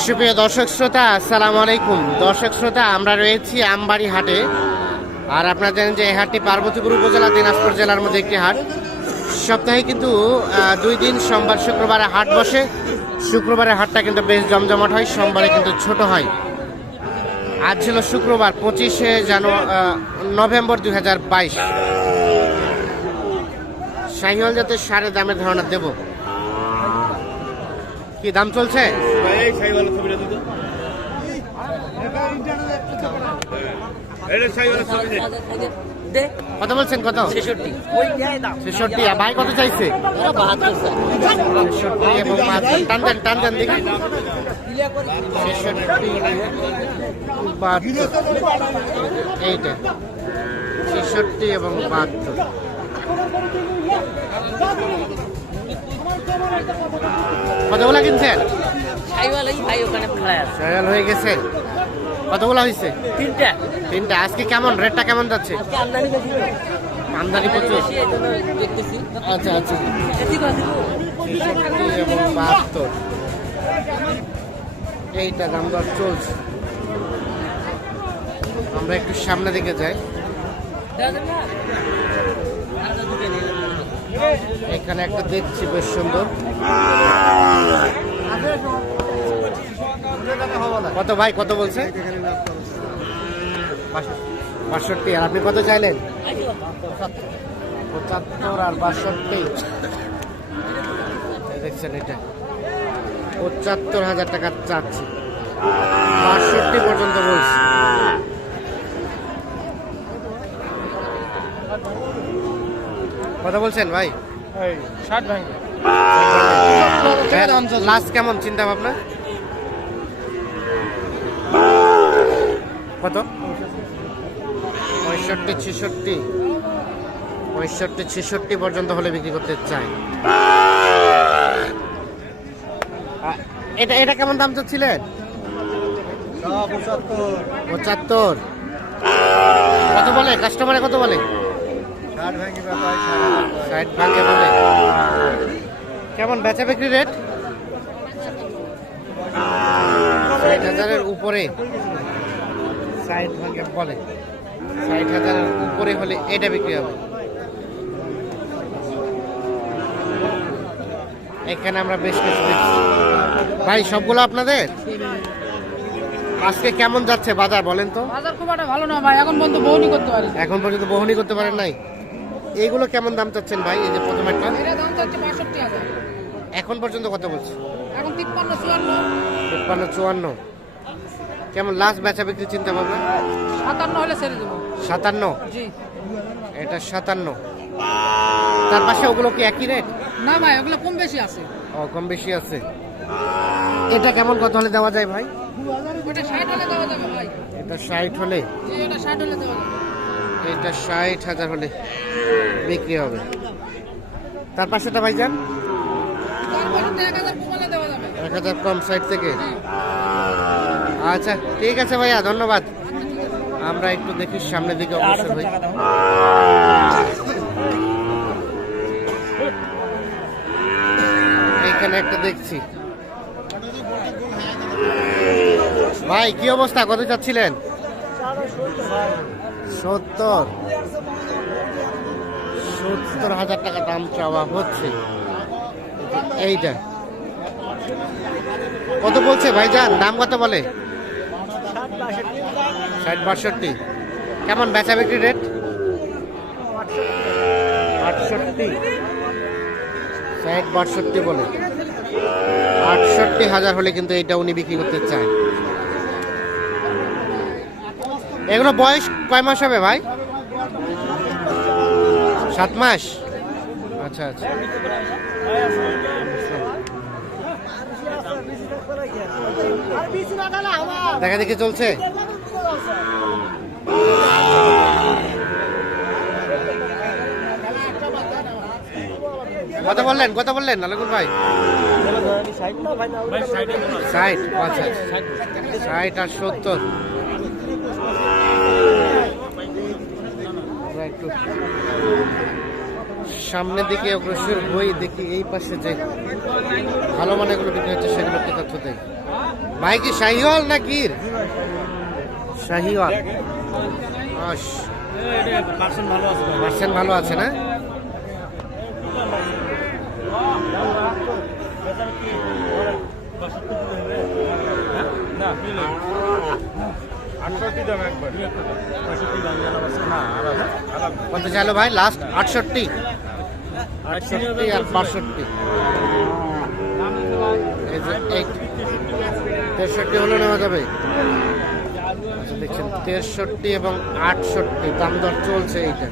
সুপ্রিয় দর্শক শ্রোতা, আসসালামু আলাইকুম। দর্শক শ্রোতা, আমরা রয়েছি আমবাড়ি হাটে। আর আপনারা জানেন যে এই হাটটি পার্বতীপুর উপজেলা, দিনাজপুর জেলার মধ্যে একটি হাট। সপ্তাহে কিন্তু দুই দিন, সোমবার, শুক্রবারে হাট বসে। শুক্রবারে হাটটা কিন্তু বেশ জমজমাট হয়, সোমবারে কিন্তু ছোট হয়। আজ ছিল শুক্রবার, পঁচিশে জানুয়ারি নভেম্বর দুই হাজার বাইশ। শাহিওয়াল জাতের সারে দামের ধারণা দেব। কি দাম চলছে? এই ছবিটা দিত কত বলছেন কত? ছেষট্টি। ভাই কত চাইছে? টান দেন টান দেন দেখি। এইটা। ছেষট্টি এবং বাহাত্তর। কতগুলা কিনছেন? সাইওয়ালাই ভাই ওখানে খাড়ায় আছে। সয়াল হয়ে গেছে? কতগুলা হয়েছে তিনটা। তিনটা। আজকে কেমন? রেটটা কেমন যাচ্ছে? আমদানি প্রচুর। আচ্ছা আচ্ছা। এদিকে আছে তো। ছেষট্টি এবং বাহাত্তর। এইটা দাম দর চলছে। আমরা একটু সামনে দিকে যাই। এখানে একটা দেখছি বেশ সুন্দর। কত ভাই কত বলছে? বাষট্টি। আর আপনি কত চাইলেন? পঁচাত্তর আর বাষট্টি। দেখছেন এটা। পঁচাত্তর হাজার টাকা চাচ্ছি। বাষট্টি পর্যন্ত বলছি। কথা বলছেন ভাই? ষাট ভাঙ। লাস্ট কেমন চিন্তা ভাবনা? কত? পঁয়ষট্টি, ছেষট্টি। পঁয়ষট্টি, ছেষট্টি পর্যন্ত হলে বিক্রি করতে চাই এটা এটা কেমন দাম চাচ্ছিলেন? পঁচাত্তর। কত বলে? কাস্টমারে কত বলে? বলে। কেমন বেচা বিক্রি রেট? হাজারের উপরে। ষাট ভাঙে বলে। ষাট হাজারের উপরে হলে এটা বিক্রি হবে। এখানে আমরা বেশ কিছু ভাই সবগুলো আপনাদের? আজকে কেমন যাচ্ছে বাজার বলেন তো? বাজার খুব একটা ভালো না ভাই এখন পর্যন্ত বউনি করতে পারি এখন পর্যন্ত বহনি করতে পারেন নাই? এইগুলো কেমন দাম চাচ্ছেন ভাই এই যে প্রথম একটা? হাজার। এখন পর্যন্ত কত বলছে? এখন তিপ্পান্ন চুয়ান্ন। তিপ্পান্ন চুয়ান্ন। কেমন লাস্ট বেচা বিক্রি চিন্তা ভাবনা? সাতান্ন হলে ছেড়ে দেবো। সাতান্ন? জি। এটা সাতান্ন। তার পাশে ওগুলো কি একই রেট না ভাই ওগুলো কম বেশি আছে। ও কম বেশি আছে। এটা কেমন কত হলে দেওয়া যায় ভাই? ওটা ষাট হলে দেওয়া যাবে ভাই। এটা ষাট হলে? জি ষাট হলে দেওয়া যাবে। এটা ষাট হাজার হলে বিক্রি হবে। তার পাশেটা ভাই যান এক হাজার কম সাইড থেকে? আচ্ছা ঠিক আছে ভাইয়া ধন্যবাদ। আমরা একটু দেখি সামনের দিকে অবশ্যই ভাই এখানে একটা দেখছি। ভাই কি অবস্থা? কত চাচ্ছিলেন সত্তর। সত্তর হাজার টাকা দাম চাওয়া হচ্ছে। এইটা। কত বলছে ভাইজান? দাম কত বলে? ষাট বাষট্টি। কেমন বেচা বিক্রি রেট আটষট্টি। ষাট বাষট্টি বলে। আটষট্টি হাজার হলে কিন্তু এটা উনি বিক্রি করতে চায়। এগুলো বয়স কয় মাস হবে ভাই? সাত মাস? আচ্ছা আচ্ছা। দেখা দেখি চলছে? কত বললেন কত বললেন নালকুল ভাই। ষাট আচ্ছা ষাট আর সত্তর। একটু সামনের দিকে অগ্রসর হই দেখি এই পাশে যে ভালো মানেগুলো বিক্রি হচ্ছে, সেগুলো একটু তথ্য দেয়? ভাই কি শাহিওয়াল না গির শাহিওয়াল পার্সেন্ট ভালো আছে না? কত চাইলো ভাই? লাস্ট আটষট্টি। আটষট্টি আর বাষট্টি। তেষট্টি হলে নেওয়া যাবে। আচ্ছা, দেখছেন তেষট্টি এবং আটষট্টি দাম দর চলছে এইটা।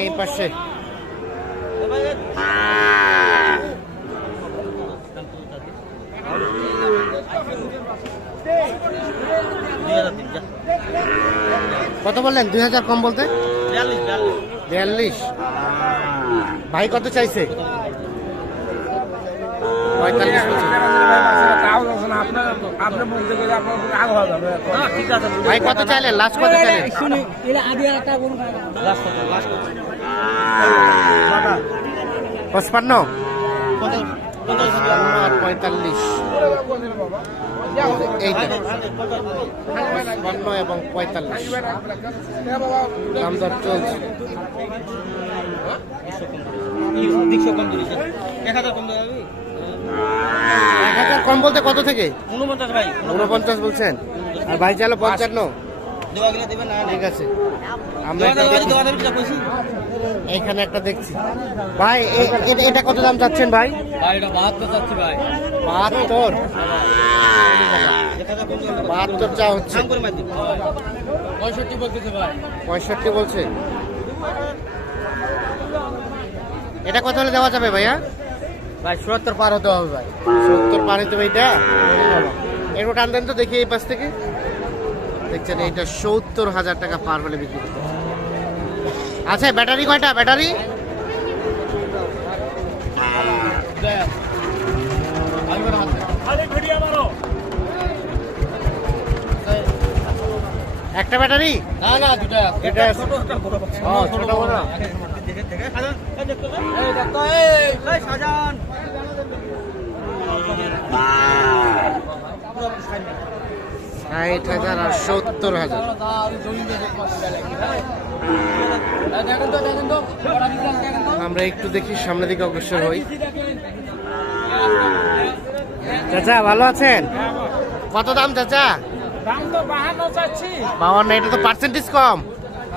এই পাশে। কত বললেন? দুই হাজার কম বলতে? বিয়াল্লিশ। ভাই কত চাইছে? পঁয়তাল্লিশ বলছে। ভাই কত চাইলেন? লাস্ট কত চাইলেন? শুনি এরা আদি একটা কোন পঁচপান্ন পঞ্চান্ন আর পঁয়তাল্লিশ। এইটা পঞ্চান্ন এবং পঁয়তাল্লিশ। দাম দর চলছে। এক হাজার কম বলতে কত থেকে? উনপঞ্চাশ বলছেন? আর ভাই চালো পঞ্চান্ন। ঠিক আছে। আমরা। এইখানে একটা দেখছি। ভাই এটা কত দাম চাচ্ছেন ভাই? ভাই এটা বাহাত্তর ভাই। চা হচ্ছে। ভাই। পঁয়ষট্টি বলছে। এটা কত হলে দেওয়া যাবে ভাইয়া? ভাই, সত্তর পার হতে হবে ভাই। সত্তর পার হতে হবে এইটা? একটু টান দেন তো, দেখি এই পাশ থেকে। দেখছেন, এইটা সত্তর হাজার টাকা পার হলে বিক্রি করতে আচ্ছা ব্যাটারি কয়টা? ব্যাটারি? একটা ব্যাটারি? না না দুটা। এটা আছে। ও, ছোট বড়? ষাট হাজার আর সত্তর হাজার। দেখেন তো দেখেন তো বড় বিশাল দেখেন তো। আমরা একটু দেখি সামনের দিকে অগ্রসর হই। চাচা ভালো আছেন? কত দাম চাচা? দাম তো বাহান্ন চাচ্ছি বাবার না এটা তো পার্সেন্টেজ কম।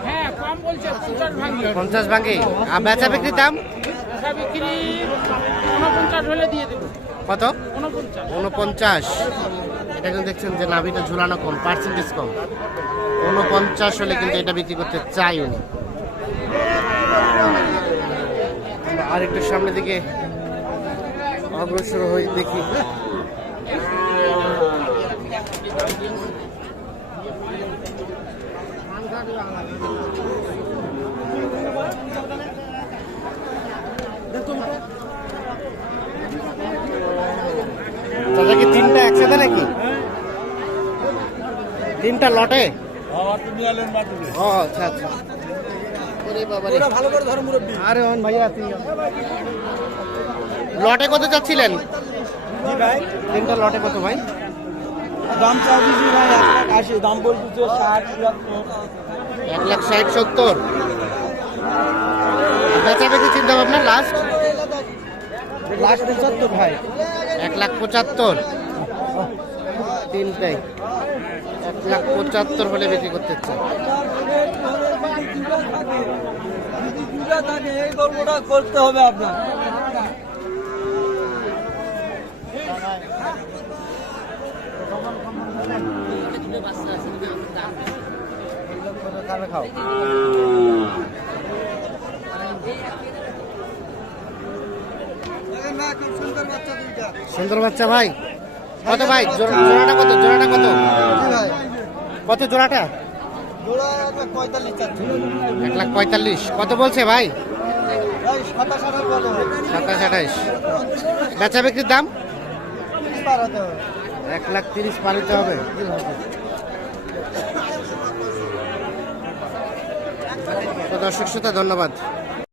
হ্যাঁ কম বলছে পঞ্চাশ ভাঙি। পঞ্চাশ ভাঙে। আর বেচা বিক্রির দাম? আশা বিক্রি উনপঞ্চাশ হলে দিয়ে দেবো। কত? উনপঞ্চাশ এটা কিন্তু দেখছেন যে নাভিটা ঝুলানো কম পার্সেন্টেজ কম। উনপঞ্চাশ হলে কিন্তু এটা বিক্রি করতে চাই উনি। আর একটু সামনের দিকে অগ্রসর হয়ে দেখি। দাদা কি তিনটা একসাথে নাকি? তিনটা লটে? ও আচ্ছা আচ্ছা। আরে অন ভাইয়া লটে কত চাচ্ছিলেন তিনটা লটে কত ভাই? দাম চাও দিছি ভাই আশি। দাম বলতেছে ষাট এক লাখ ষাট সত্তর। বেচা বেচি চিন্তা ভাবনা লাস্ট লাস্ট পঁচাত্তর ভাই। এক লাখ পঁচাত্তর। তিনটাই। এক লাখ পঁচাত্তর হলে বিক্রি করতে চাই এই গল্পটা করতে হবে আপনার সুন্দর বাচ্চা ভাই। কত ভাই? জোড়াটা কত? জোড়াটা কত? কত জোড়াটা? এক লাখ পঁয়তাল্লিশ। কত বলছে ভাই? সাতাশ আঠাইশ বেচা বিক্রির দাম? পার এক লাখ তিরিশ পারিতে হবে। তো দর্শক শ্রোতা ধন্যবাদ।